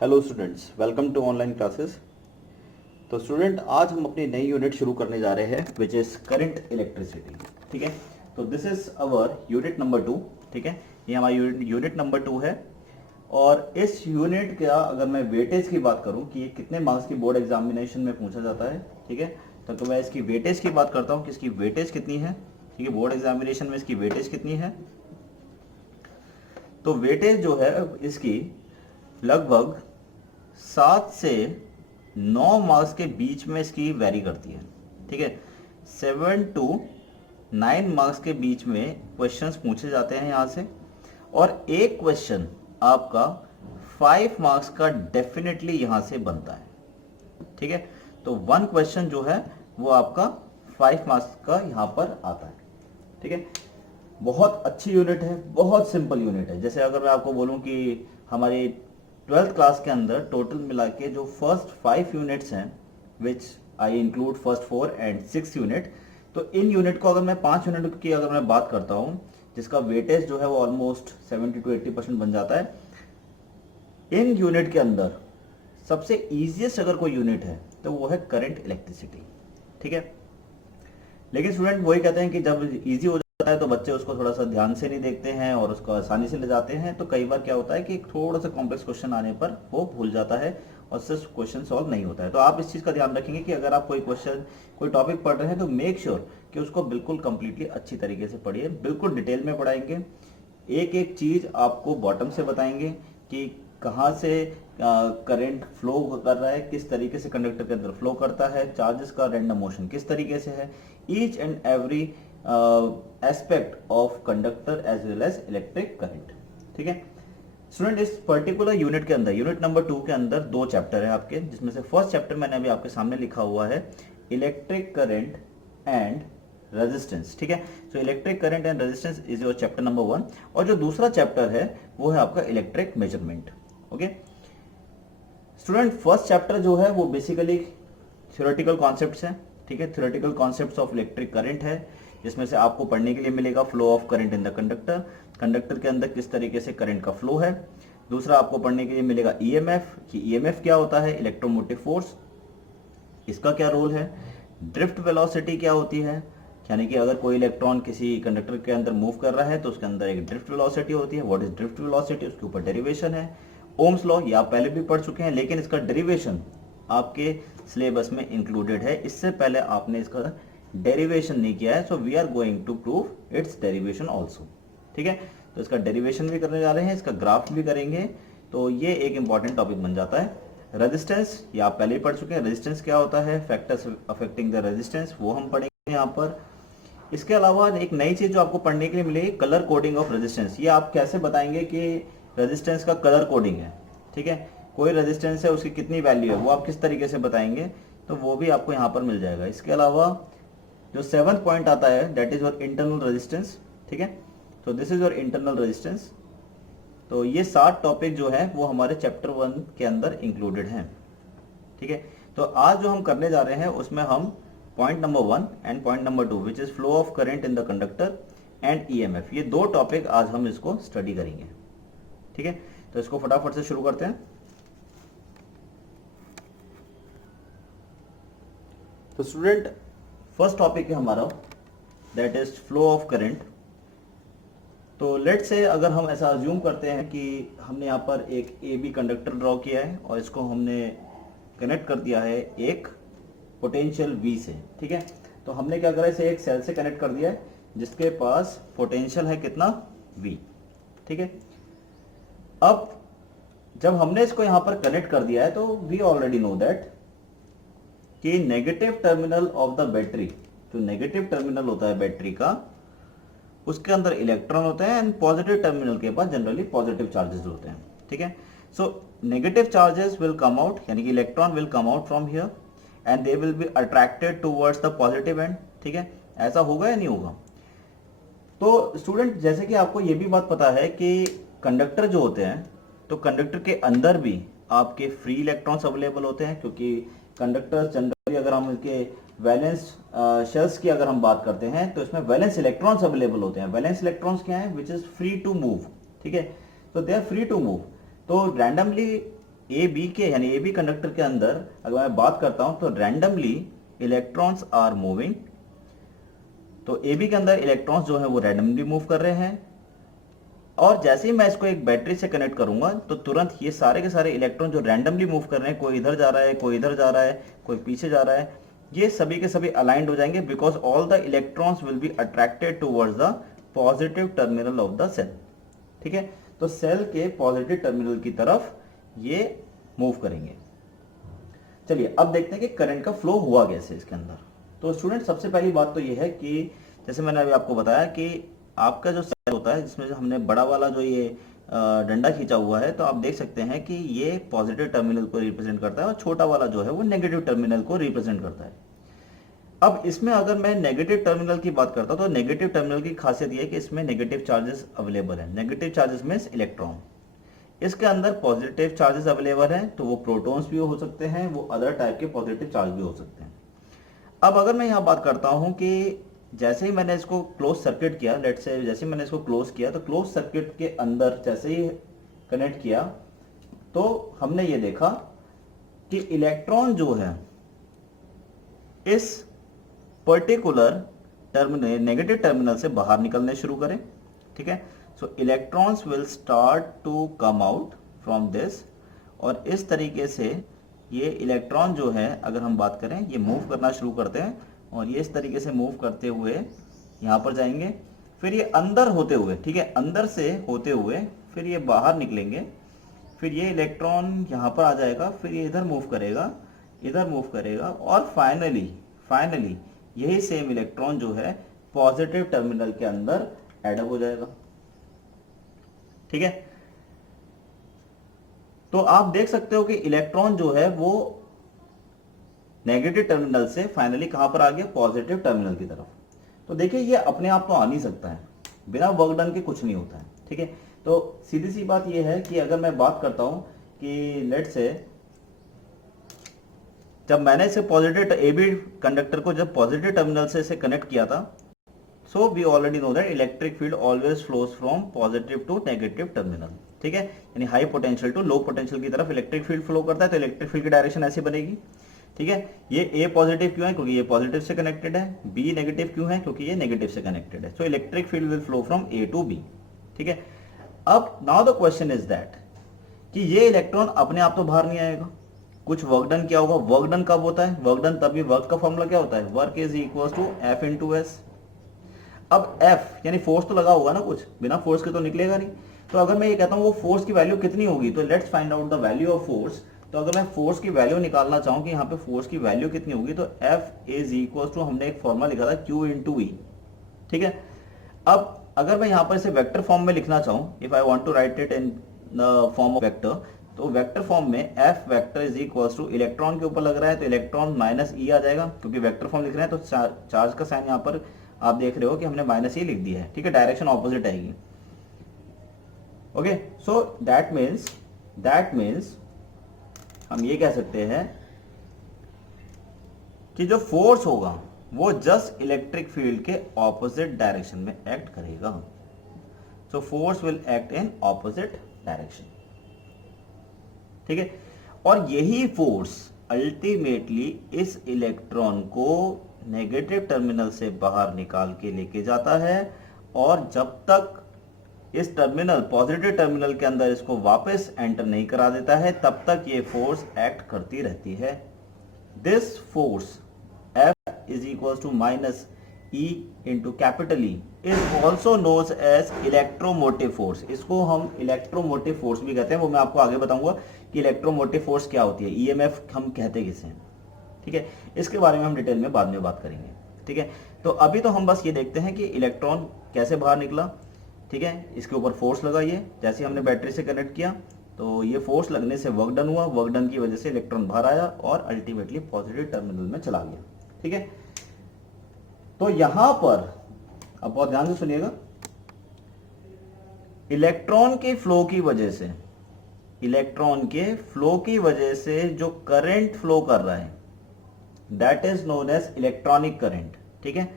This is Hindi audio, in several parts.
Hello students, welcome to online classes. तो स्टूडेंट, आज हम अपनी नई यूनिट शुरू करने जा रहे हैं विच इज़ करंट इलेक्ट्रिसिटी। ठीक है, तो this is our unit number 2। ठीक है, ये हमारी यूनिट नंबर 2 है। और इस यूनिट का अगर मैं वेटेज की बात करूं कि ये कितने मार्क्स की बोर्ड एग्जामिनेशन में पूछा जाता है, ठीक है, तो मैं इसकी वेटेज की बात करता हूं कि इसकी वेटेज कितनी है। ठीक है, बोर्ड एग्जामिनेशन में इसकी वेटेज कितनी है। तो वेटेज जो है इसकी लगभग 7 से 9 मार्क्स के बीच में इसकी वैरी करती है। ठीक है, 7 to 9 मार्क्स के बीच में क्वेश्चंस पूछे जाते हैं यहाँ से। और एक क्वेश्चन आपका 5 मार्क्स का डेफिनेटली यहाँ से बनता है। ठीक है, तो वन क्वेश्चन जो है वो आपका 5 मार्क्स का यहाँ पर आता है। ठीक है, बहुत अच्छी यूनिट है, बहुत सिंपल यूनिट है। जैसे अगर मैं आपको बोलूं कि हमारी 12th क्लास के अंदर टोटल मिला के जो फर्स्ट 5 यूनिट्स हैं, which I include first 4 and 6 unit, तो इन यूनिट को अगर मैं 5 यूनिट की अगर मैं बात करता हूँ जिसका वेटेज जो है वो ऑलमोस्ट 70 to 80% बन जाता है। इन यूनिट के अंदर सबसे ईजिएस्ट अगर कोई यूनिट है तो वो है करंट इलेक्ट्रिसिटी। ठीक है, लेकिन स्टूडेंट वही कहते हैं कि जब इजी हो जाता है तो बच्चे उसको थोड़ा सा ध्यान से नहीं देखते हैं और उसको आसानी से ले जाते हैं। तो कई बार क्या होता है कि थोड़ा सा कॉम्प्लेक्स क्वेश्चन आने पर वो भूल जाता है और सिर्फ क्वेश्चन सॉल्व नहीं होता है। तो आप इस चीज़ का ध्यान रखेंगे कि अगर आप कोई क्वेश्चन कोई टॉपिक पढ़ रहे हैं तो मेक श्योर कि उसको बिल्कुल कंप्लीटली अच्छी तरीके से पढ़िए। बिल्कुल डिटेल में पढ़ाएंगे, एक एक चीज़ आपको बॉटम से बताएंगे कि कहाँ से करंट फ्लो कर रहा है, किस तरीके से कंडक्टर के अंदर फ्लो करता है, चार्जेस का रैंडम मोशन किस तरीके से है, each and every aspect of conductor as well as electric current. ठीक है स्टूडेंट, इस पर्टिकुलर यूनिट के अंदर यूनिट नंबर 2 के अंदर 2 चैप्टर है आपके, जिसमें से फर्स्ट चैप्टर मैंने अभी आपके सामने लिखा हुआ है इलेक्ट्रिक करंट एंड रेजिस्टेंस। ठीक है, so electric current and resistance is your chapter number 1। और जो दूसरा चैप्टर है वो है आपका electric measurement. Okay student, first chapter जो है वो बेसिकली थ्योरेटिकल कॉन्सेप्ट्स हैं। ठीक है, theoretical concepts of electric current है, जिसमें से आपको पढ़ने के लिए मिलेगा flow of current in the conductor, conductor के अंदर किस तरीके से करंट का फ्लो है। दूसरा आपको पढ़ने के लिए मिलेगा ईएमएफ, कि ईएमएफ क्या होता है, इलेक्ट्रोमोटिव फोर्स, इसका क्या रोल है। ड्रिफ्ट वेलोसिटी क्या होती है, यानी कि अगर कोई इलेक्ट्रॉन किसी कंडक्टर के अंदर मूव कर रहा है तो उसके अंदर एक ड्रिफ्ट वेलोसिटी होती है। व्हाट इज ड्रिफ्ट वेलोसिटी, उसके ऊपर डेरिवेशन है। ओम्स लॉ ये आप पहले भी पढ़ चुके हैं, लेकिन इसका डेरिवेशन आपके सिलेबस में इंक्लूडेड है। इससे पहले आपने इसका डेरिवेशन नहीं किया है, so we are going to prove its derivation also. ठीक है, तो इसका डेरिवेशन भी करने जा रहे हैं, इसका ग्राफ भी करेंगे, तो ये एक इंपॉर्टेंट टॉपिक बन जाता है। रेजिस्टेंस ये आप पहले ही पढ़ चुके हैं, रेजिस्टेंस क्या होता है, फैक्टर्स अफेक्टिंग द रेजिस्टेंस, वो हम पढ़ेंगे यहाँ पर। इसके अलावा एक नई चीज जो आपको पढ़ने के लिए मिलेगी, कलर कोडिंग ऑफ रेजिस्टेंस। ये आप कैसे बताएंगे कि रेजिस्टेंस का कलर कोडिंग है। ठीक है, कोई रेजिस्टेंस है उसकी कितनी वैल्यू है वो आप किस तरीके से बताएंगे, तो वो भी आपको यहाँ पर मिल जाएगा। इसके अलावा जो 7th पॉइंट आता है that is your internal resistance. ठीक है, तो this is your internal resistance. तो ये 7 टॉपिक जो है वो हमारे चैप्टर 1 के अंदर इंक्लूडेड हैं। ठीक है, तो आज जो हम करने जा रहे हैं उसमें हम point number 1 and point number 2 which is flow of current in the conductor and EMF, ये 2 टॉपिक आज हम इसको स्टडी करेंगे। ठीक है, तो इसको फटाफट से शुरू करते हैं। तो स्टूडेंट, फर्स्ट टॉपिक है हमारा that is flow of current. तो लेट से अगर हम ऐसा अज्यूम करते हैं कि हमने यहाँ पर एक ए बी कंडक्टर ड्रॉ किया है और इसको हमने कनेक्ट कर दिया है एक पोटेंशियल V से। ठीक है, तो हमने क्या करा, इसे एक सेल से कनेक्ट कर दिया है जिसके पास पोटेंशियल है कितना, V। ठीक है, अब जब हमने इसको यहां पर कनेक्ट कर दिया है तो वी ऑलरेडी नो दैट कि negative terminal of the battery, जो नेगेटिव टर्मिनल होता है बैटरी का, उसके अंदर इलेक्ट्रॉन होते हैं एंड पॉजिटिव टर्मिनल के पास जनरली पॉजिटिव चार्जेस होते हैं। ठीक है, so negative charges will come out, यानी कि electron will come out from here and they will be attracted towards the positive and. ठीक है, ऐसा होगा या नहीं होगा। तो स्टूडेंट, जैसे कि आपको ये भी बात पता है कि कंडक्टर जो होते हैं, तो कंडक्टर के अंदर भी आपके फ्री इलेक्ट्रॉन्स अवेलेबल होते हैं, क्योंकि कंडक्टर जनरली अगर हम इनके वैलेंस शेल्स की अगर हम बात करते हैं तो इसमें वैलेंस इलेक्ट्रॉन्स अवेलेबल होते हैं। वैलेंस इलेक्ट्रॉन्स क्या है, which is free to move. ठीक है, तो they are free to move. तो रैंडमली ए बी के यानी ए बी कंडक्टर के अंदर अगर मैं बात करता हूं तो रैंडमली इलेक्ट्रॉन्स आर मूविंग। तो ए बी के अंदर इलेक्ट्रॉन्स जो है वो रैंडमली मूव कर रहे हैं, और जैसे ही मैं इसको एक बैटरी से कनेक्ट करूंगा तो तुरंत ये सारे के सारे इलेक्ट्रॉन जो रैंडमली मूव कर रहे हैं, कोई इधर जा रहा है, कोई इधर जा रहा है, कोई पीछे जा रहा है, ये सभी के सभी अलाइंड हो जाएंगे, because all the electrons will be attracted towards the positive terminal of the cell. ठीक है, तो सेल के पॉजिटिव टर्मिनल की तरफ ये मूव करेंगे। चलिए अब देखते हैं कि करंट का फ्लो हुआ कैसे इसके अंदर। तो स्टूडेंट सबसे पहली बात तो ये है कि जैसे मैंने अभी आपको बताया कि आपका जो सेल होता है जिसमें हमने बड़ा वाला जो ये डंडा खींचा हुआ है, तो आप देख सकते हैं कि ये पॉजिटिव टर्मिनल को रिप्रेजेंट करता है और छोटा वाला जो है वो नेगेटिव टर्मिनल को रिप्रेजेंट करता है। अब इसमें अगर मैं नेगेटिव टर्मिनल की बात करता हूं तो नेगेटिव टर्मिनल की खासियत यह है कि इसमें नेगेटिव चार्जेस अवेलेबल है। नेगेटिव चार्जेस मींस इलेक्ट्रॉन, इसके अंदर पॉजिटिव चार्जेस अवेलेबल हैं, तो वो प्रोटॉन्स भी हो सकते हैं, वो अदर टाइप के पॉजिटिव चार्ज भी हो सकते हैं। अब अगर मैं यहाँ बात करता हूँ कि जैसे ही मैंने इसको क्लोज सर्किट किया, लेट से जैसे ही मैंने इसको क्लोज किया, तो क्लोज सर्किट के अंदर जैसे ही कनेक्ट किया तो हमने ये देखा कि इलेक्ट्रॉन जो है इस पर्टिकुलर टर्मिनल नेगेटिव टर्मिनल से बाहर निकलने शुरू करें। ठीक है, so electrons will start to come out from this, और इस तरीके से ये इलेक्ट्रॉन जो है अगर हम बात करें ये मूव करना शुरू करते हैं, और ये इस तरीके से मूव करते हुए यहाँ पर जाएंगे, फिर ये अंदर होते हुए, ठीक है, अंदर से होते हुए फिर ये बाहर निकलेंगे, फिर ये इलेक्ट्रॉन यहाँ पर आ जाएगा, फिर ये इधर मूव करेगा, इधर मूव करेगा, और फाइनली यही सेम इलेक्ट्रॉन जो है पॉजिटिव टर्मिनल के अंदर एड अप हो जाएगा। ठीक है, तो आप देख सकते हो कि इलेक्ट्रॉन जो है वो नेगेटिव टर्मिनल से फाइनली कहां पर आ गया, पॉजिटिव टर्मिनल की तरफ। तो देखिए ये अपने आप तो आ नहीं सकता है, बिना वर्क डन के कुछ नहीं होता है। ठीक है, तो सीधी सी बात ये है कि अगर मैं बात करता हूं कि लेट से जब मैंने इसे पॉजिटिव ए बी कंडक्टर को जब पॉजिटिव टर्मिनल से इसे कनेक्ट किया था, so we already know that electric field always flows from positive to negative terminal. ठीक है, यानी high potential to low potential की तरफ इलेक्ट्रिक फील्ड फ्लो करता है, तो इलेक्ट्रिक फील्ड की डायरेक्शन ऐसी बनेगी। ठीक है, ये ए पॉजिटिव क्यों है, क्योंकि ये पॉजिटिव से कनेक्टेड है, बी नेगेटिव क्यों है, क्योंकि ये नेगेटिव से कनेक्टेड है, so electric field will flow from A to B. ठीक है, अब now the question is that कि ये इलेक्ट्रॉन अपने आप तो बाहर नहीं आएगा, कुछ वर्क डन किया होगा। वर्क डन कब होता है, वर्क डन तभी, वर्क का फॉर्मूला क्या होता है, work is equal to F into S. अब एफ यानी फोर्स तो लगा होगा ना, कुछ बिना फोर्स के तो निकलेगा नहीं। तो अगर मैं ये कहता हूं वो फोर्स की वैल्यू कितनी होगी, तो let's find out the value of force. तो अगर मैं फोर्स की वैल्यू निकालना चाहूं कि यहाँ पे फोर्स की वैल्यू कितनी होगी, तो एफ इज इक्वल टू, हमने एक फॉर्मूला लिखा था क्यू इंटू ई। ठीक है, अब अगर मैं यहाँ पर इसे वेक्टर फॉर्म में लिखना चाहूँ, if I want to write it in the form of vector, तो वेक्टर फॉर्म में F vector is equal to, electron के ऊपर लग रहा है तो इलेक्ट्रॉन माइनस ई आ जाएगा, क्योंकि वेक्टर फॉर्म लिख रहे हैं तो चार्ज का साइन यहाँ पर आप देख रहे हो कि हमने माइनस ई लिख दिया है। ठीक है, डायरेक्शन ऑपोजिट आएगी। ओके, सो दैट मीन्स हम ये कह सकते हैं कि जो फोर्स होगा वो जस्ट इलेक्ट्रिक फील्ड के ऑपोजिट डायरेक्शन में एक्ट करेगा। So force will act in opposite direction. ठीक है, और यही फोर्स अल्टीमेटली इस इलेक्ट्रॉन को नेगेटिव टर्मिनल से बाहर निकाल के लेके जाता है, और जब तक इस टर्मिनल पॉजिटिव टर्मिनल के अंदर इसको वापस एंटर नहीं करा देता है तब तक ये फोर्स एक्ट करती रहती है। This force F is equals to minus E into capital E is also known as electromotive force. इसको हम इलेक्ट्रोमोटिव फोर्स भी कहते हैं, वो मैं आपको आगे बताऊंगा कि इलेक्ट्रोमोटिव फोर्स क्या होती है, EMF हम कहते किसे हैं। ठीक है, इसके बारे में हम डिटेल में बाद में बात करेंगे। ठीक है, तो अभी तो हम बस ये देखते हैं कि इलेक्ट्रॉन कैसे बाहर निकला। ठीक है, इसके ऊपर फोर्स लगाइए, जैसे हमने बैटरी से कनेक्ट किया तो ये फोर्स लगने से वर्क डन हुआ, वर्क डन की वजह से इलेक्ट्रॉन बाहर आया और अल्टीमेटली पॉजिटिव टर्मिनल में चला गया। ठीक है, तो यहां पर अब बहुत ध्यान से सुनिएगा, इलेक्ट्रॉन के फ्लो की वजह से जो करंट फ्लो कर रहा है that is known as electronic current. ठीक है,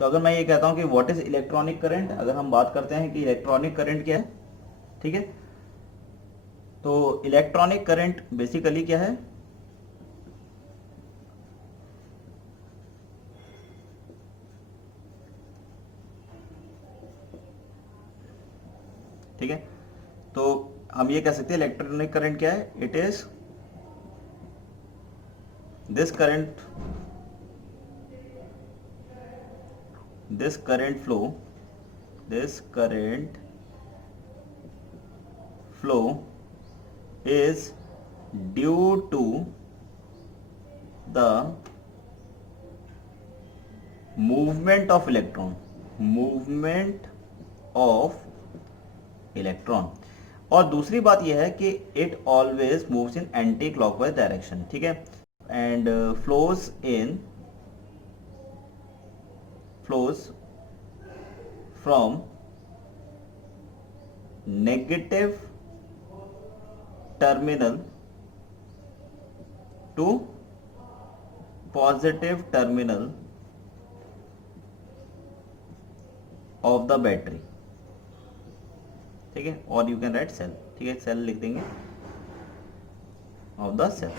तो अगर मैं ये कहता हूं कि व्हाट इज इलेक्ट्रॉनिक करंट, अगर हम बात करते हैं कि इलेक्ट्रॉनिक करंट क्या है, ठीक है, तो इलेक्ट्रॉनिक करंट बेसिकली क्या है? ठीक है, तो हम ये कह सकते हैं इलेक्ट्रॉनिक करंट क्या है? It is this current flow is due to the movement of electron। और दूसरी बात यह है कि it always moves in anti clockwise direction, ठीक है, and flows from negative terminal to positive terminal of the battery, ठीक है, और यू कैन राइट सेल, ठीक है, सेल लिख देंगे ऑफ द सेल,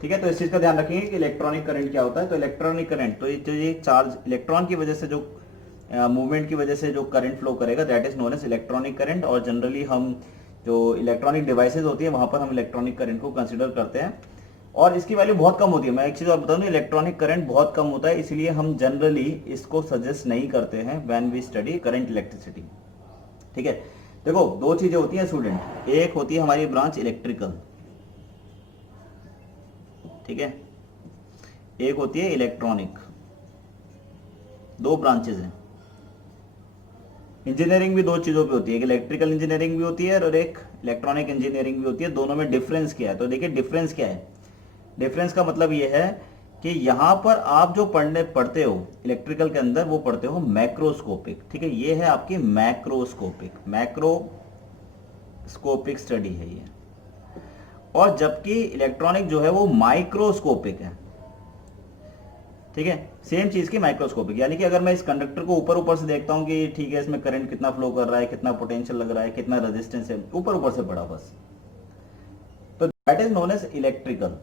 ठीक है। तो इस चीज का ध्यान रखेंगे कि इलेक्ट्रॉनिक करंट क्या होता है। तो इलेक्ट्रॉनिक करंट, तो ये चार्ज इलेक्ट्रॉन की वजह से जो मूवमेंट की वजह से जो करंट फ्लो करेगा that is known as electronic current. और जनरली हम जो इलेक्ट्रॉनिक डिवाइसेज होती है वहां पर हम इलेक्ट्रॉनिक करंट को कंसिडर करते हैं और इसकी वैल्यू बहुत कम होती है। मैं एक चीज और बता दूं, इलेक्ट्रॉनिक करंट बहुत कम होता है, इसलिए हम जनरली इसको सजेस्ट नहीं करते हैं when we study current electricity, ठीक है। देखो दो चीजें होती हैं स्टूडेंट, एक होती है हमारी ब्रांच इलेक्ट्रिकल, ठीक है, एक होती है इलेक्ट्रॉनिक, दो ब्रांचेस हैं। इंजीनियरिंग भी दो चीजों पे होती है, एक इलेक्ट्रिकल इंजीनियरिंग भी होती है और एक इलेक्ट्रॉनिक इंजीनियरिंग भी होती है। दोनों में डिफरेंस क्या है? तो देखिए डिफरेंस क्या है, डिफरेंस का मतलब ये है कि यहां पर आप जो पढ़ते हो इलेक्ट्रिकल के अंदर वो पढ़ते हो मैक्रोस्कोपिक, ठीक है, ये है आपकी मैक्रोस्कोपिक स्टडी है ये, और जबकि इलेक्ट्रॉनिक जो है वो माइक्रोस्कोपिक है, ठीक है, सेम चीज की माइक्रोस्कोपिक। यानी कि अगर मैं इस कंडक्टर को ऊपर ऊपर से देखता हूं कि ठीक है इसमें करंट कितना फ्लो कर रहा है, कितना पोटेंशियल लग रहा है, कितना रेजिस्टेंस है, ऊपर ऊपर से पढ़ा बस, तो that is known as electrical.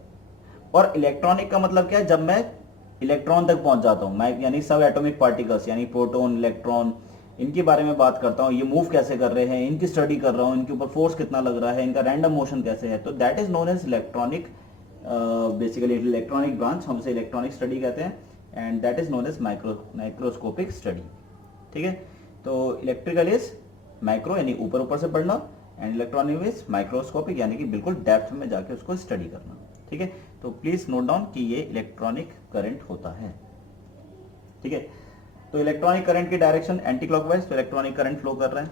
और इलेक्ट्रॉनिक का मतलब क्या है? जब मैं इलेक्ट्रॉन तक पहुंच जाता हूं, मैं यानी सब एटॉमिक पार्टिकल्स यानी प्रोटॉन, इलेक्ट्रॉन, इनके बारे में बात करता हूं, ये मूव कैसे कर रहे हैं, इनकी स्टडी कर रहा हूं, इनके ऊपर फोर्स कितना लग रहा है, इनका रैंडम मोशन कैसे है, तो that is known as electronic, basically electronic branch, हम उसे इलेक्ट्रॉनिक स्टडी कहते हैं, and that is known as microscopic study, ठीक है। तो इलेक्ट्रिकल इज माइक्रो यानी ऊपर ऊपर से पढ़ना, एंड इलेक्ट्रॉनिक इज माइक्रोस्कोपिक यानी कि बिल्कुल डेप्थ में जाके उसको स्टडी करना, ठीक है। तो प्लीज नोट डाउन कि ये इलेक्ट्रॉनिक करंट होता है, ठीक है। तो इलेक्ट्रॉनिक करंट की डायरेक्शन एंटी क्लॉकवाइज, तो इलेक्ट्रॉनिक करंट फ्लो कर रहा है।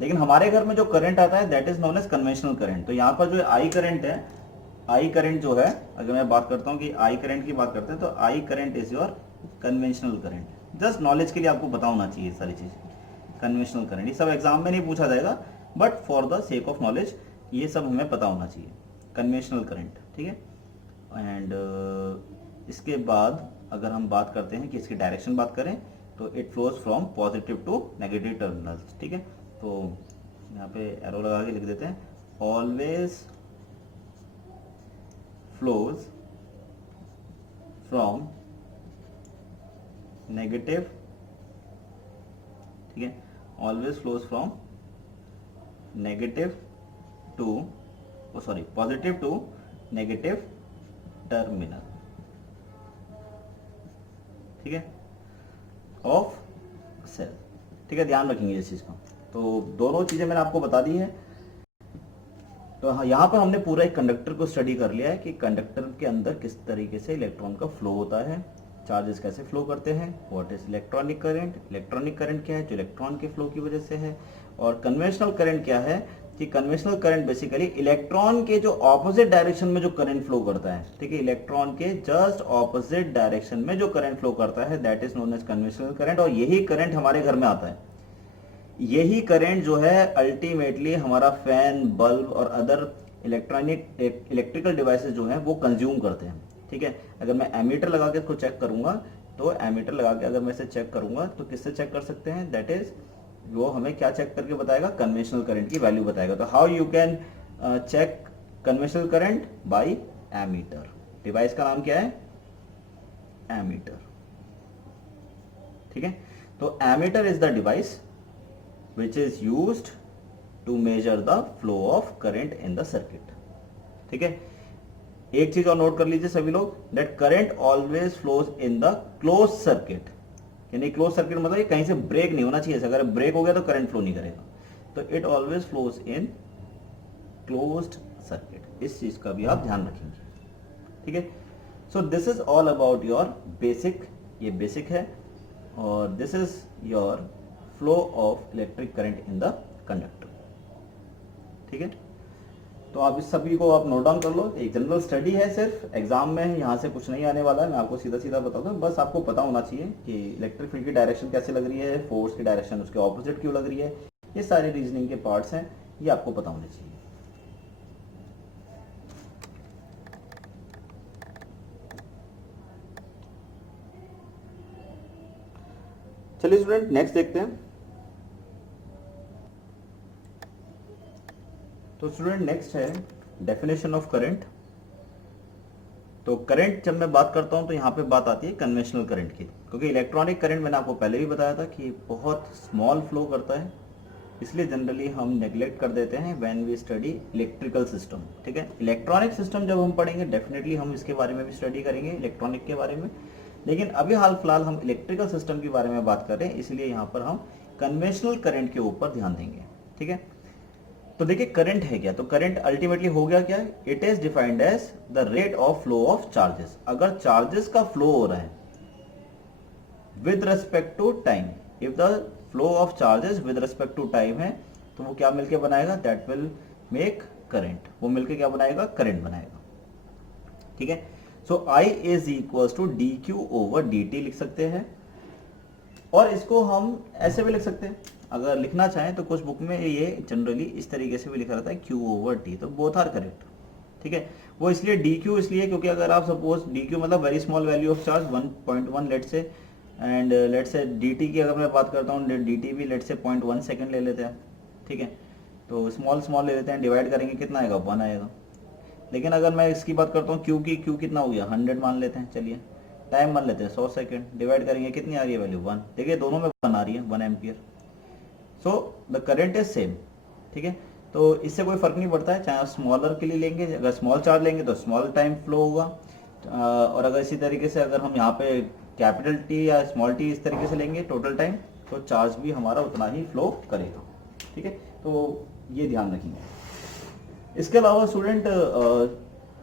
लेकिन हमारे घर में जो करंट आता है that is known as conventional current. तो यहाँ पर जो आई करंट है, आई करंट जो है, अगर मैं बात करता हूँ कि आई करंट की बात करते हैं, तो I current is your conventional current. Just knowledge के लिए आपको पता होना चाहिए सारी चीज। कन्वेंशनल करंट ये सब एग्जाम में नहीं पूछा जाएगा, but for the sake of knowledge ये सब हमें पता होना चाहिए, कन्वेंशनल करंट, ठीक है। एंड इसके बाद अगर हम बात करते हैं कि इसकी डायरेक्शन बात करें, तो it flows from positive to negative terminals, ठीक है। तो यहाँ पे एरो लगा के लिख देते हैं, ऑलवेज फ्लोज फ्रॉम नेगेटिव, ठीक है, always flows from negative to positive to negative terminal, ठीक है, ऑफ सेल, ठीक है, ध्यान रखेंगे इस चीज का। तो दोनों चीजें मैंने आपको बता दी है। तो यहाँ पर हमने पूरा एक कंडक्टर को स्टडी कर लिया है कि कंडक्टर के अंदर किस तरीके से इलेक्ट्रॉन का फ्लो होता है, चार्जेस कैसे फ्लो करते हैं, what is electronic current, electronic current क्या है जो इलेक्ट्रॉन के फ्लो की वजह से है, और कन्वेंशनल करंट क्या है कि कन्वेंशनल करंट बेसिकली इलेक्ट्रॉन के जो ऑपोजिट डायरेक्शन में जो करंट फ्लो करता है, ठीक है, इलेक्ट्रॉन के जस्ट ऑपोजिट डायरेक्शन में जो करंट फ्लो करता है that is known as conventional current. और यही करंट हमारे घर में आता है, यही करंट जो है अल्टीमेटली हमारा फैन, बल्ब और अदर इलेक्ट्रिकल डिवाइसेस जो हैं वो कंज्यूम करते हैं, ठीक है। अगर मैं एमीटर लगा के इसको चेक करूंगा, तो एमीटर लगा के अगर मैं इसे चेक करूंगा तो किससे चेक कर सकते हैं? दैट इज वो हमें क्या चेक करके बताएगा? कन्वेंशनल करंट की वैल्यू बताएगा। तो how you can check conventional current by ammeter. Device का नाम क्या है? एमीटर। ठीक है, तो ammeter is the device which is used to measure the flow of current in the circuit. ठीक है, एक चीज और नोट कर लीजिए सभी लोग, that current always flows in the close circuit. यानी क्लोज सर्किट मतलब ये कहीं से ब्रेक नहीं होना चाहिए, अगर ब्रेक हो गया तो करंट फ्लो नहीं करेगा, तो it always flows in closed circuit. इस चीज का भी आप ध्यान रखेंगे। ठीक है, so this is all about your basic, ये बेसिक है, और this is your flow of electric current in the conductor. ठीक है, तो आप इस सभी को आप नोट डाउन कर लो। एक जनरल स्टडी है, सिर्फ एग्जाम में यहाँ से कुछ नहीं आने वाला है, मैं आपको सीधा सीधा बता दूं, बस आपको पता होना चाहिए कि इलेक्ट्रिक फील्ड की डायरेक्शन कैसे लग रही है, फोर्स की डायरेक्शन उसके ऑपोजिट क्यों लग रही है, ये सारे रीजनिंग के पार्ट्स हैं, ये आपको पता होने चाहिए। चलिए स्टूडेंट नेक्स्ट देखते हैं। तो स्टूडेंट नेक्स्ट है डेफिनेशन ऑफ करंट। तो करंट जब मैं बात करता हूं तो यहाँ पे बात आती है कन्वेंशनल करंट की, क्योंकि इलेक्ट्रॉनिक करंट मैंने आपको पहले भी बताया था कि बहुत स्मॉल फ्लो करता है, इसलिए जनरली हम नेग्लेक्ट कर देते हैं when we study electrical system. ठीक है, इलेक्ट्रॉनिक सिस्टम जब हम पढ़ेंगे डेफिनेटली हम इसके बारे में भी स्टडी करेंगे, इलेक्ट्रॉनिक के बारे में, लेकिन अभी हाल फिलहाल हम इलेक्ट्रिकल सिस्टम के बारे में बात कर रहे हैं, इसलिए यहाँ पर हम कन्वेंशनल करंट के ऊपर ध्यान देंगे। ठीक है, तो देखिए करंट है क्या, तो करंट अल्टीमेटली हो गया क्या, it is defined as the rate of flow of charges. अगर चार्जेस का फ्लो हो रहा है with respect to time, if the flow of charges with respect to time है, तो वो क्या मिलके बनाएगा, दैट विल मेक करंट, वो मिलके क्या बनाएगा, करंट बनाएगा। ठीक है, so I is equal to D Q over D T लिख सकते हैं, और इसको हम ऐसे भी लिख सकते हैं, अगर लिखना चाहें तो कुछ बुक में ये जनरली इस तरीके से भी लिखा रहता है Q ओवर T, तो बोथ आर करेक्ट। ठीक है, वो इसलिए DQ इसलिए क्योंकि अगर आप सपोज DQ मतलब very small value of charge 1.1 let say, and let say DT की अगर मैं बात करता हूँ, DT भी लेट से 0.1 सेकेंड ले लेते हैं। ठीक है, तो स्मॉल स्मॉल ले लेते हैं, डिवाइड करेंगे कितना आएगा, 1 आएगा। लेकिन अगर मैं इसकी बात करता हूँ Q की, Q कितना हो गया, 100 मान लेते हैं, चलिए टाइम मान लेते हैं 100 सेकेंड, डिवाइड करेंगे कितनी आ रही है वैल्यू, 1। देखिए दोनों में 1 आ रही है, 1 ampere. So the current is same. ठीक है, तो इससे कोई फर्क नहीं पड़ता है, चाहे आप स्मॉलर के लिए लेंगे, अगर स्मॉल चार्ज लेंगे तो स्मॉल टाइम फ्लो होगा, और अगर इसी तरीके से अगर हम यहाँ पे कैपिटल टी या स्मॉल टी इस तरीके से लेंगे टोटल टाइम, तो चार्ज भी हमारा उतना ही फ्लो करेगा। ठीक है, तो ये ध्यान रखेंगे। इसके अलावा स्टूडेंट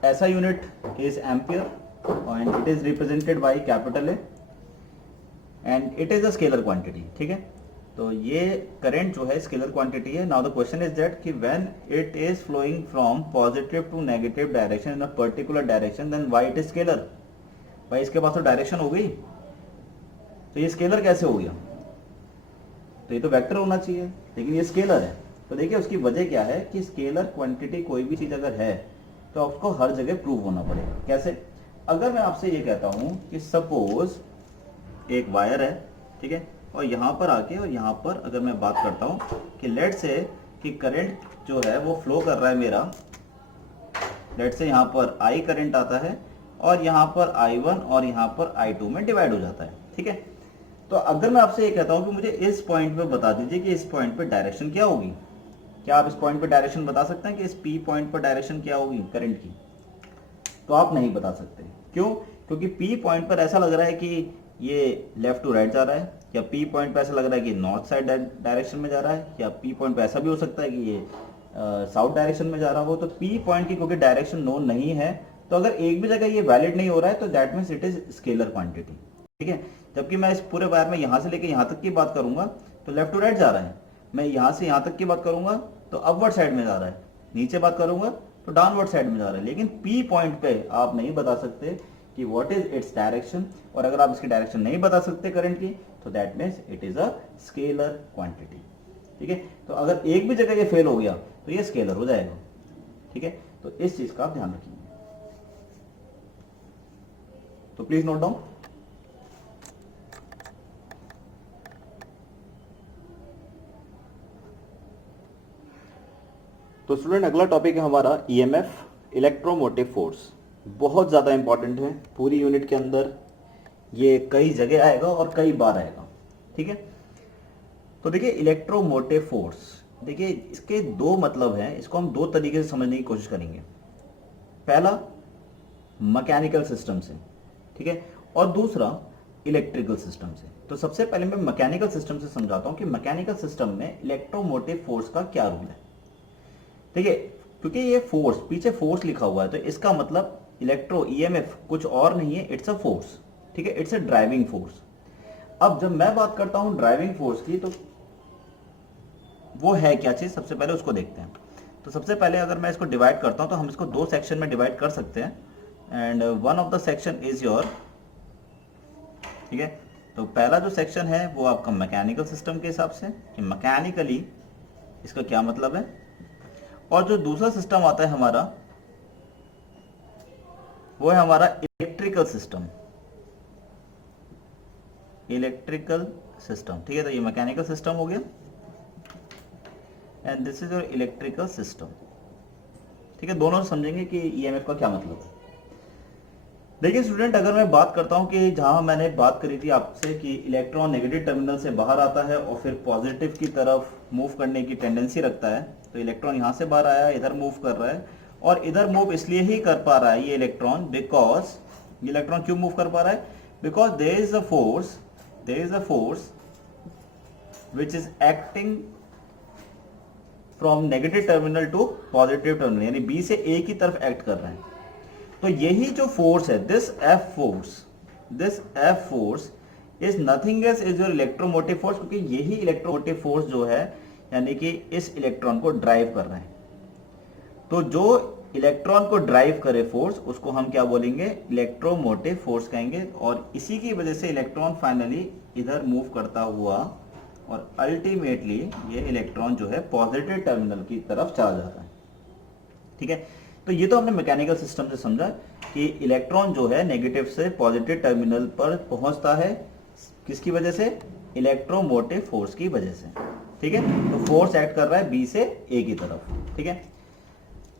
ऐसा unit is ampere, and it is represented by capital A, and it is a scalar quantity. ठीक है, तो ये करंट जो है स्केलर क्वांटिटी है। Now the question is that कि when it is flowing from positive to negative direction in a particular direction, then why it is scalar. भाई इसके पास तो डायरेक्शन हो गई, तो ये स्केलर कैसे हो गया, तो ये तो वेक्टर होना चाहिए, लेकिन ये स्केलर है। तो देखिए उसकी वजह क्या है कि स्केलर क्वांटिटी कोई भी चीज अगर है तो आपको हर जगह प्रूव होना पड़ेगा। कैसे, अगर मैं आपसे ये कहता हूं कि सपोज एक वायर है, ठीक है, और यहाँ पर आके और यहाँ पर अगर मैं बात करता हूँ कि लेट से कि करंट जो है वो फ्लो कर रहा है मेरा, लेट से यहाँ पर I करंट आता है और यहाँ पर I1 और यहाँ पर I2 में डिवाइड हो जाता है। ठीक है, तो अगर मैं आपसे ये कहता हूँ कि मुझे इस पॉइंट पे बता दीजिए कि इस पॉइंट पे डायरेक्शन क्या होगी, क्या आप इस पॉइंट पे डायरेक्शन बता सकते हैं कि इस P पॉइंट पर डायरेक्शन क्या होगी करंट की, तो आप नहीं बता सकते। क्यों, क्योंकि P पॉइंट पर ऐसा लग रहा है कि ये लेफ्ट टू राइट जा रहा है, या P पॉइंट पे ऐसा लग रहा है कि नॉर्थ साइड डायरेक्शन में जा रहा है, या P पॉइंट पे ऐसा भी हो सकता है कि ये साउथ डायरेक्शन में जा रहा हो। तो P पॉइंट की क्योंकि डायरेक्शन नोन नहीं है, तो अगर एक भी जगह ये वैलिड नहीं हो रहा है तो that means it is scalar quantity. ठीक है, जबकि मैं इस पूरे वायर में यहाँ से लेके यहाँ तक की बात करूंगा तो लेफ्ट टू राइट जा रहा है, मैं यहाँ से यहाँ तक की बात करूंगा तो अपवर्ड साइड में जा रहा है, नीचे बात करूंगा तो डाउनवर्ड साइड में जा रहा है। लेकिन P पॉइंट पे आप नहीं बता सकते कि व्हाट इज इट्स डायरेक्शन, और अगर आप इसकी डायरेक्शन नहीं बता सकते करंट की तो that means it is a scalar quantity. ठीक है, तो अगर एक भी जगह ये फेल हो गया तो ये स्केलर हो जाएगा। ठीक है, तो इस चीज का आप ध्यान रखिए, तो प्लीज नोट डाउन। तो स्टूडेंट अगला टॉपिक है हमारा ईएमएफ। इलेक्ट्रोमोटिव फोर्स बहुत ज़्यादा इंपॉर्टेंट है पूरी यूनिट के अंदर, ये कई जगह आएगा और कई बार आएगा, ठीक है। तो देखिए इलेक्ट्रोमोटिव फोर्स, देखिए इसके दो मतलब हैं, इसको हम दो तरीके से समझने की कोशिश करेंगे। पहला मैकेनिकल सिस्टम से, ठीक है, और दूसरा इलेक्ट्रिकल सिस्टम से। तो सबसे पहले मैं मैकेनिकल सिस्टम से समझाता हूं कि मैकेनिकल सिस्टम में इलेक्ट्रोमोटिव फोर्स का क्या रोल है। देखिए क्योंकि ये फोर्स, पीछे फोर्स लिखा हुआ है, तो इसका मतलब इलेक्ट्रो ईएमएफ कुछ और नहीं है, इट्स अ फोर्स, ठीक है, इट्स अ ड्राइविंग फोर्स। अब जब मैं बात करता हूं ड्राइविंग फोर्स की, तो वो है क्या चीज, सबसे पहले उसको देखते हैं। तो सबसे पहले अगर मैं इसको डिवाइड करता हूं तो हम इसको दो सेक्शन में डिवाइड कर सकते हैं, and one of the section is your, ठीक है। तो पहला जो सेक्शन है वो आपका मैकेनिकल सिस्टम के हिसाब से कि मैकेनिकली इसका क्या मतलब है, और जो दूसरा सिस्टम आता है हमारा वो है हमारा इलेक्ट्रिकल सिस्टम, इलेक्ट्रिकल सिस्टम, ठीक है। तो ये मैकेनिकल सिस्टम हो गया and this is your electrical system, ठीक है। दोनों समझेंगे कि ईएमएफ का क्या मतलब है। देखिए स्टूडेंट, अगर मैं बात करता हूं कि जहां मैंने बात करी थी आपसे कि इलेक्ट्रॉन नेगेटिव टर्मिनल से बाहर आता है और फिर पॉजिटिव की तरफ मूव करने की टेंडेंसी रखता है, तो इलेक्ट्रॉन यहां से बाहर आया, इधर मूव कर रहा है, और इधर मूव इसलिए ही कर पा रहा है ये इलेक्ट्रॉन, बिकॉज ये इलेक्ट्रॉन क्यों मूव कर पा रहा है, because there is a force which is acting from negative terminal to positive terminal, यानी बी से ए की तरफ एक्ट कर रहे हैं। तो यही जो फोर्स है, this F force is nothing else is your electromotive force, क्योंकि यही इलेक्ट्रोमोटिव फोर्स जो है यानी कि इस इलेक्ट्रॉन को ड्राइव कर रहे हैं। तो जो इलेक्ट्रॉन को ड्राइव करे फोर्स, उसको हम क्या बोलेंगे, इलेक्ट्रोमोटिव फोर्स कहेंगे, और इसी की वजह से इलेक्ट्रॉन फाइनली इधर मूव करता हुआ और अल्टीमेटली ये इलेक्ट्रॉन जो है पॉजिटिव टर्मिनल की तरफ चला जाता है, ठीक है। तो ये तो हमने मैकेनिकल सिस्टम से समझा कि इलेक्ट्रॉन जो है नेगेटिव से पॉजिटिव टर्मिनल पर पहुंचता है, किसकी वजह से, इलेक्ट्रोमोटिव फोर्स की वजह से, ठीक है। तो फोर्स एक्ट कर रहा है बी से ए की तरफ, ठीक है।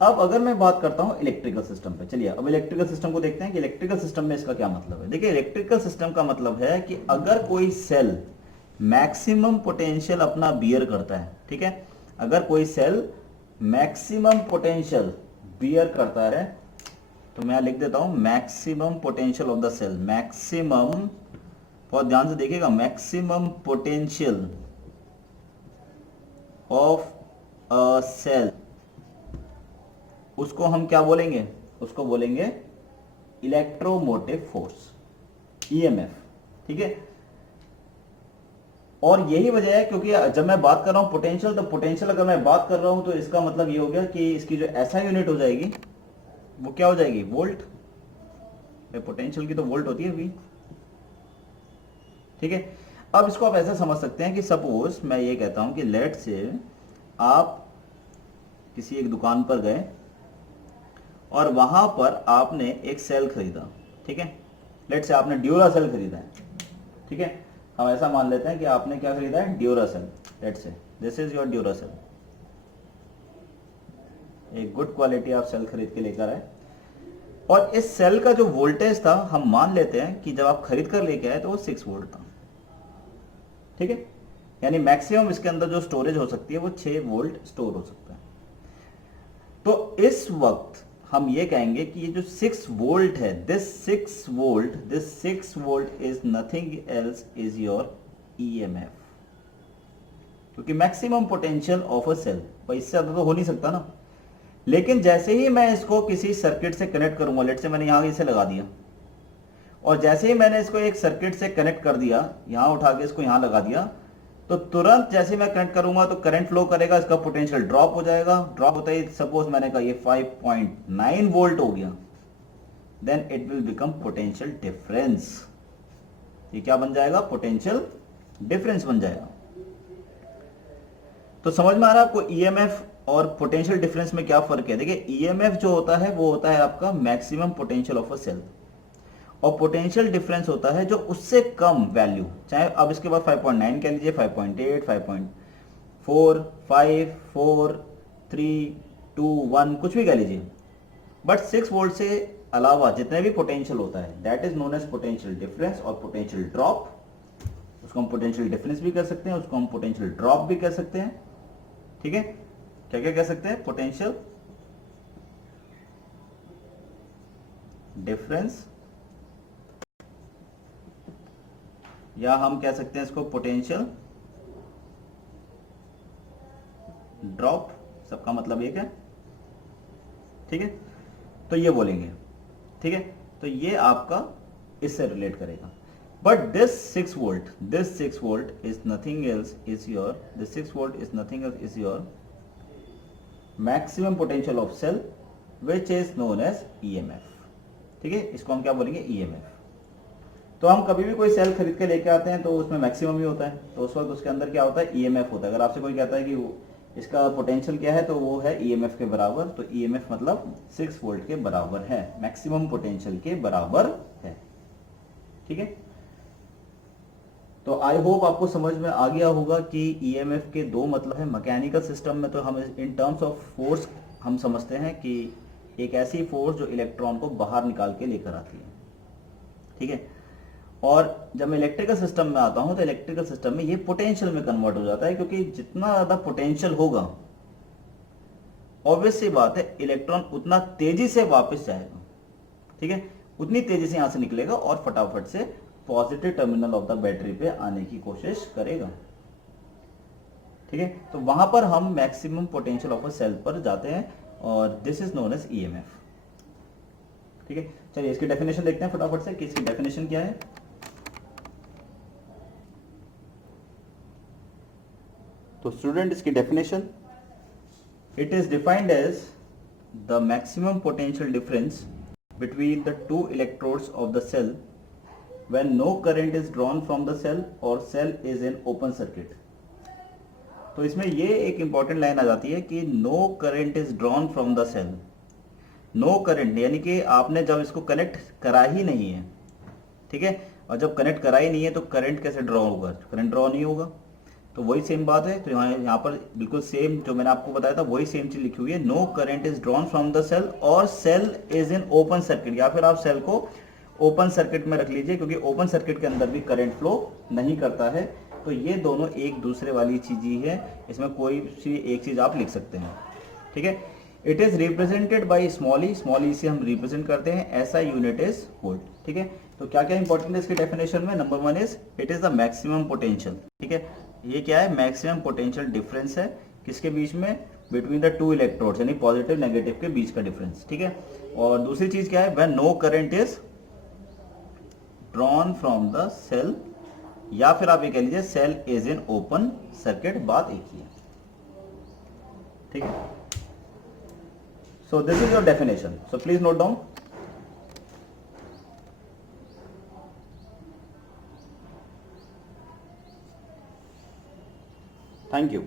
अब अगर मैं बात करता हूं इलेक्ट्रिकल सिस्टम पे, चलिए अब इलेक्ट्रिकल सिस्टम को देखते हैं कि इलेक्ट्रिकल सिस्टम में इसका क्या मतलब है। देखिए इलेक्ट्रिकल सिस्टम का मतलब है कि अगर कोई सेल मैक्सिमम पोटेंशियल अपना बियर करता है, ठीक है, अगर कोई सेल मैक्सिमम पोटेंशियल बियर करता है, तो मैं लिख देता हूं maximum potential of the cell, maximum, बहुत ध्यान से देखिएगा, maximum potential of a cell, उसको हम क्या बोलेंगे, उसको बोलेंगे इलेक्ट्रोमोटिव फोर्स, ईएमएफ, ठीक है। और यही वजह है क्योंकि जब मैं बात कर रहा हूं पोटेंशियल, तो पोटेंशियल अगर मैं बात कर रहा हूं तो इसका मतलब ये हो गया कि इसकी जो एसआई यूनिट हो जाएगी वो क्या हो जाएगी, वोल्ट। पोटेंशियल की तो वोल्ट होती है, ठीक है। अब इसको आप ऐसा समझ सकते हैं कि सपोज मैं ये कहता हूं कि लेट से आप किसी एक दुकान पर गए और वहां पर आपने एक सेल खरीदा, ठीक है। लेट से आपने ड्यूरा सेल खरीदा है, ठीक है। हम ऐसा मान लेते हैं कि आपने क्या खरीदा है, Duracell, let say this is your Duracell, एक गुड क्वालिटी आप सेल खरीद के लेकर आए, और इस सेल का जो वोल्टेज था हम मान लेते हैं कि जब आप खरीद कर लेके आए तो वो 6 वोल्ट था, ठीक है। यानी मैक्सिमम इसके अंदर जो स्टोरेज हो सकती है वो 6 वोल्ट स्टोर हो सकता है। तो इस वक्त हम ये कहेंगे कि ये जो 6 वोल्ट है, this 6 volt is nothing else is your EMF, क्योंकि maximum potential of a cell, भाई इससे ज्यादा तो हो नहीं सकता ना। लेकिन जैसे ही मैं इसको किसी सर्किट से कनेक्ट करूंगा, लेट से मैंने यहां इसे लगा दिया, और जैसे ही मैंने इसको एक सर्किट से कनेक्ट कर दिया, यहां उठा के इसको यहां लगा दिया, तो तुरंत जैसे मैं कनेक्ट करूंगा तो करंट फ्लो करेगा, इसका पोटेंशियल ड्रॉप हो जाएगा। ड्रॉप होता ही सपोज मैंने कहा ये 5.9 वोल्ट हो गया, then it will become potential difference. ये क्या बन जाएगा, पोटेंशियल डिफरेंस बन जाएगा। तो समझ में आ रहा है आपको ईएमएफ और पोटेंशियल डिफरेंस में क्या फर्क है। देखिए ईएमएफ जो होता है वो होता है आपका maximum potential of a cell, और पोटेंशियल डिफरेंस होता है जो उससे कम वैल्यू, चाहे अब इसके बाद 5.9 कह लीजिए, 5.8, 5.4, 5, 4, 3, 2, 1 कुछ भी कह लीजिए, बट 6 वोल्ट से अलावा जितने भी पोटेंशियल होता है that is known as potential difference और पोटेंशियल ड्रॉप। उसको हम पोटेंशियल डिफरेंस भी कर सकते हैं, उसको हम पोटेंशियल ड्रॉप भी कर सकते हैं। ठीक है, क्या क्या कह सकते हैं? पोटेंशियल डिफरेंस, या हम कह सकते हैं इसको पोटेंशियल ड्रॉप, सबका मतलब एक है। ठीक है, तो ये बोलेंगे। ठीक है, तो ये आपका इससे रिलेट करेगा। But this 6 volt is nothing else is your, this 6 volt is nothing else is your maximum potential of cell which is known as EMF. ठीक है, इसको हम क्या बोलेंगे? ईएमएफ। तो हम कभी भी कोई सेल खरीद के लेके आते हैं तो उसमें मैक्सिमम ही होता है, तो उस वक्त उसके अंदर क्या होता है? ईएमएफ होता है। अगर आपसे कोई कहता है कि इसका पोटेंशियल क्या है तो वो है ईएमएफ के बराबर, तो ईएमएफ मतलब 6 वोल्ट के बराबर है, मैक्सिमम पोटेंशियल के बराबर है। ठीक है, तो आई होप आपको समझ में आ गया होगा कि ईएमएफ के दो मतलब है। मैकेनिकल सिस्टम में तो हम इन टर्म्स ऑफ फोर्स हम समझते हैं कि एक ऐसी फोर्स जो इलेक्ट्रॉन को बाहर निकाल के लेकर आती है। ठीक है, और जब मैं इलेक्ट्रिकल सिस्टम में आता हूं तो इलेक्ट्रिकल सिस्टम में ये पोटेंशियल में कन्वर्ट हो जाता है, क्योंकि जितना ज्यादा पोटेंशियल होगा ऑब्वियस सी बात है इलेक्ट्रॉन उतना तेजी से वापस जाएगा। ठीक है, उतनी तेजी से यहां से निकलेगा और फटाफट से positive terminal of the battery पे आने की कोशिश करेगा। ठीक है, तो वहां पर हम maximum potential of a cell पर जाते हैं और this is known as EMF. ठीक है, चलिए इसकी डेफिनेशन देखते हैं फटाफट से कि इसकी डेफिनेशन क्या है। तो स्टूडेंट इसकी definition, it is defined as the maximum potential difference between the two electrodes of the cell when no current is drawn from the cell or cell is in open circuit। तो इसमें ये एक इंपॉर्टेंट लाइन आ जाती है कि no current is drawn from the cell। no current यानी कि आपने जब इसको कनेक्ट करा ही नहीं है, ठीक है, और जब कनेक्ट करा ही नहीं है तो करंट कैसे ड्रॉ होगा? करंट ड्रॉ नहीं होगा। तो वही सेम बात है, तो यहाँ पर बिल्कुल सेम जो मैंने आपको बताया था वही सेम चीज लिखी हुई है। No current is drawn from the cell और cell is in open circuit, या फिर आप सेल को ओपन सर्किट में रख लीजिए, क्योंकि ओपन सर्किट के अंदर भी करंट फ्लो नहीं करता है। तो ये दोनों एक दूसरे वाली चीज ही है, इसमें कोई सी एक चीज आप लिख सकते हैं। ठीक है, it is represented by small E से हम रिप्रेजेंट करते हैं, ऐसा यूनिट इज वोल्ट। ठीक है, तो क्या क्या इंपॉर्टेंट है इसके डेफिनेशन में? Number 1 is it is the maximum potential. ठीक है, ये क्या है? मैक्सिमम पोटेंशियल डिफरेंस है किसके बीच में? बिटवीन द टू इलेक्ट्रोड्स, यानी पॉजिटिव नेगेटिव के बीच का डिफरेंस। ठीक है, और दूसरी चीज क्या है? When no current is drawn from the cell, या फिर आप ये कह लीजिए cell is in open circuit, बात एक ही है। ठीक है, so this is your definition, so please note down. Thank you.